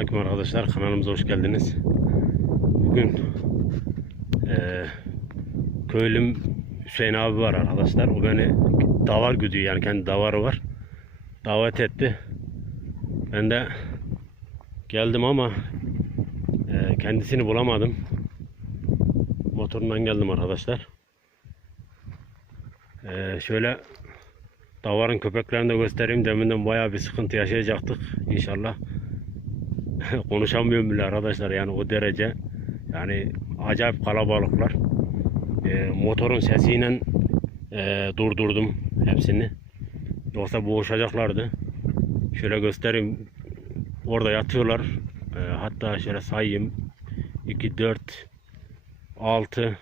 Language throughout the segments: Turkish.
Selamünaleyküm arkadaşlar. Kanalımıza hoş geldiniz. Bugün eee köylüm Hüseyin abi var arkadaşlar. O beni davar güdüyor yani kendi davarı var. Davet etti. Ben de geldim ama eee, kendisini bulamadım. Motorundan geldim arkadaşlar. Eee, şöyle davarın köpeklerini de göstereyim. Deminden bayağı bir sıkıntı yaşayacaktık inşallah. konuşamıyorum bile arkadaşlar yani o derece. Yani acayip kalabalıklar. Ee, motorun sesiyle e, durdurdum hepsini. Yoksa boğuşacaklardı. Şöyle göstereyim. Orada yatıyorlar. Ee, hatta şöyle sayayım. 2 4 6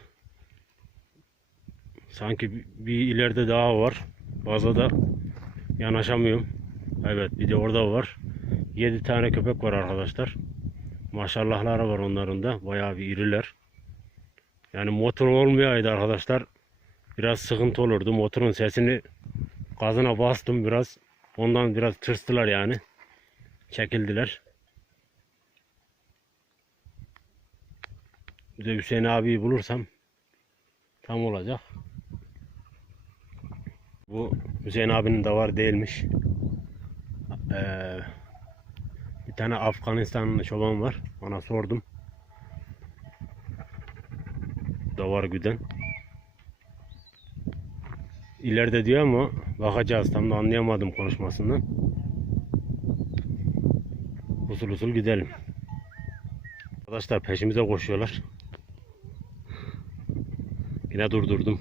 sanki bir ileride daha var. Fazla da yanaşamıyorum. Evet bir de orada var 7 tane köpek var arkadaşlar. Maşallahları var onların da. Bayağı bir iriler. Yani motor olmayaydı arkadaşlar. Biraz sıkıntı olurdu. Motorun sesini gazına bastım biraz. Ondan biraz tırstılar yani. Çekildiler. Bir de Hüseyin abiyi bulursam tam olacak. Bu Hüseyin abinin de var değilmiş. Bir tane Afganistanlı çoban var. Ona sordum. Davar güden. İleride diyor ama bakacağız. Tam da anlayamadım konuşmasından. Usul usul gidelim. Arkadaşlar peşimize koşuyorlar. Yine durdurdum.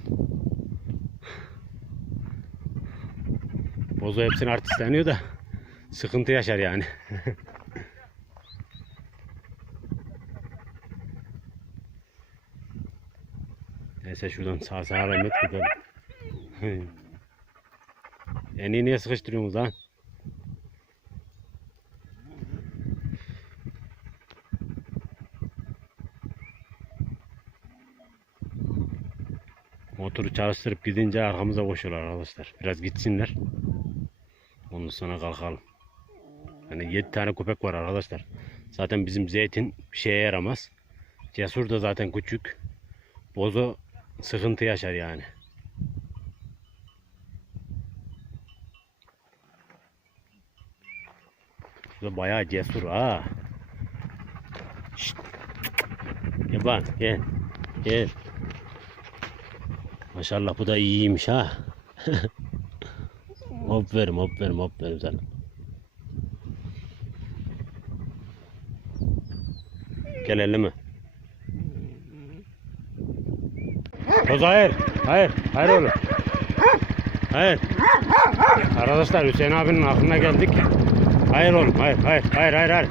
Bozo hepsini artistleniyor da sıkıntı yaşar yani. Neyse şuradan sağ sağa rahmet gidelim. en iyi niye sıkıştırıyorsunuz lan? Motoru çalıştırıp gidince arkamıza koşuyorlar arkadaşlar. Biraz gitsinler. Ondan sonra kalkalım. Hani 7 tane köpek var arkadaşlar. Zaten bizim zeytin şeye yaramaz. Cesur da zaten küçük. Bozo sıkıntı yaşar yani. Şurada bayağı cesur ha. Şşt. Bak gel. Gel. Maşallah bu da iyiymiş ha. hop verim hop verim hop verim sana. Gel elleme. Toz hayır. Hayır. Hayır oğlum. Hayır. Arkadaşlar Hüseyin abinin aklına geldik. Hayır oğlum. Hayır. Hayır. Hayır. Hayır. hayır.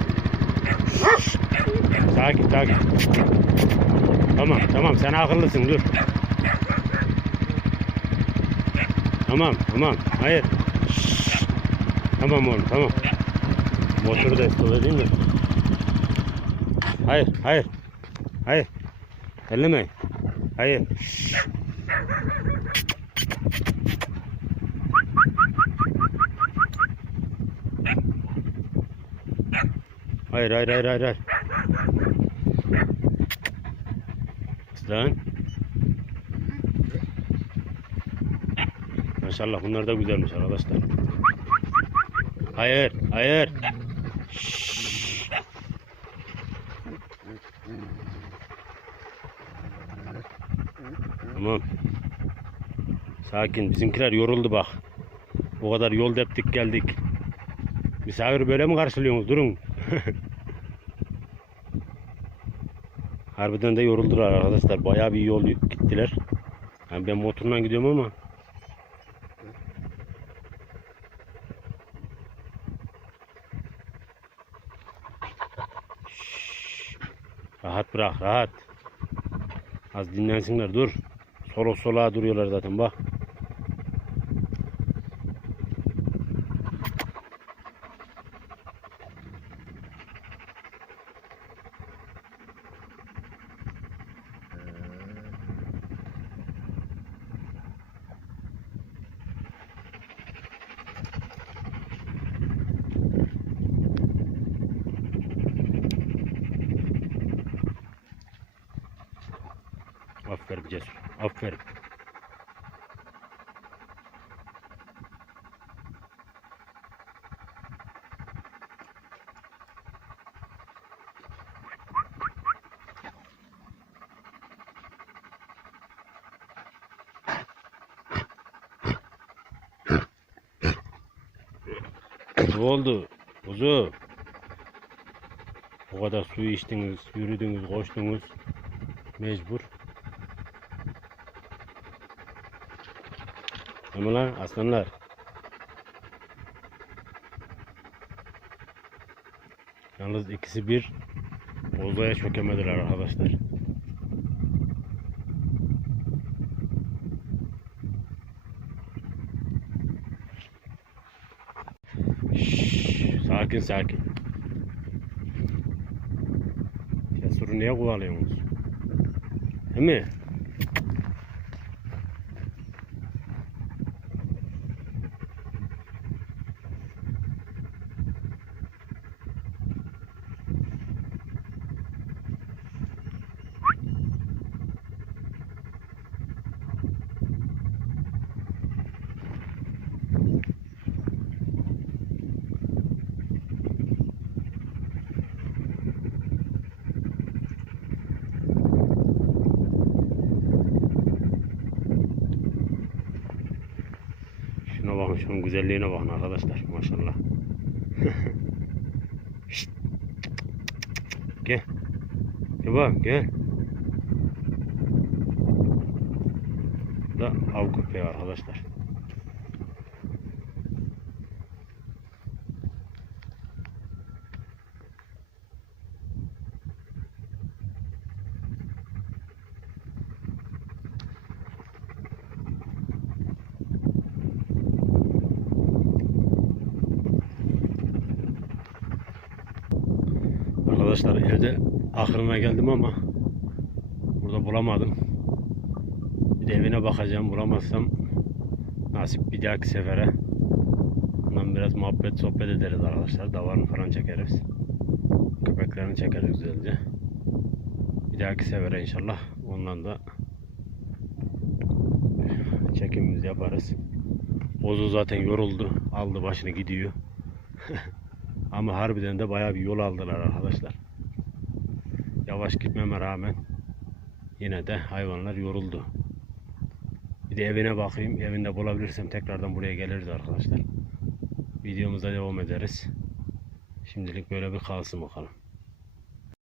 Sakin. Sakin. Tamam. Tamam. Sen akıllısın. Dur. Tamam. Tamam. Hayır. Tamam oğlum. Tamam. Motoru da estol edeyim mi? Hayır. Hayır. Hayır. Ellemeyin. Hayır. Hayır hayır hayır hayır. hayır. Aslan. Maşallah bunlar da güzelmiş arkadaşlar. Hayır hayır. Şşş. Tamam. Sakin. Bizimkiler yoruldu bak. O kadar yol deptik geldik. Misafir böyle mi karşılıyorsunuz? Durun. Harbiden de yoruldular arkadaşlar. Bayağı bir yol gittiler. Yani ben motorla gidiyorum ama. Rahat bırak rahat. Az dinlensinler dur. Solo soluğa duruyorlar zaten bak. Abi cesur. Aferin. Ne oldu? Kuzu. O kadar su içtiniz, yürüdünüz, koştunuz. Mecbur. Ama lan aslanlar. Yalnız ikisi bir Bozaya çökemediler arkadaşlar. Şşş, sakin sakin. Cesur'u niye kovalıyorsunuz? Değil mi? Şuna bakın, şunun güzelliğine bakın arkadaşlar. Maşallah. Gel. Gel bak, gel. Da av köpeği arkadaşlar. Arkadaşlar evde aklına geldim ama burada bulamadım. Bir de evine bakacağım bulamazsam nasip bir dahaki sefere bundan biraz muhabbet sohbet ederiz arkadaşlar. Davarını falan çekeriz. Köpeklerini çekeriz güzelce. Bir dahaki sefere inşallah ondan da çekimimizi yaparız. Bozu zaten yoruldu. Aldı başını gidiyor. Ama harbiden de bayağı bir yol aldılar arkadaşlar. Yavaş gitmeme rağmen yine de hayvanlar yoruldu. Bir de evine bakayım. Evinde bulabilirsem tekrardan buraya geliriz arkadaşlar. Videomuza devam ederiz. Şimdilik böyle bir kalsın bakalım.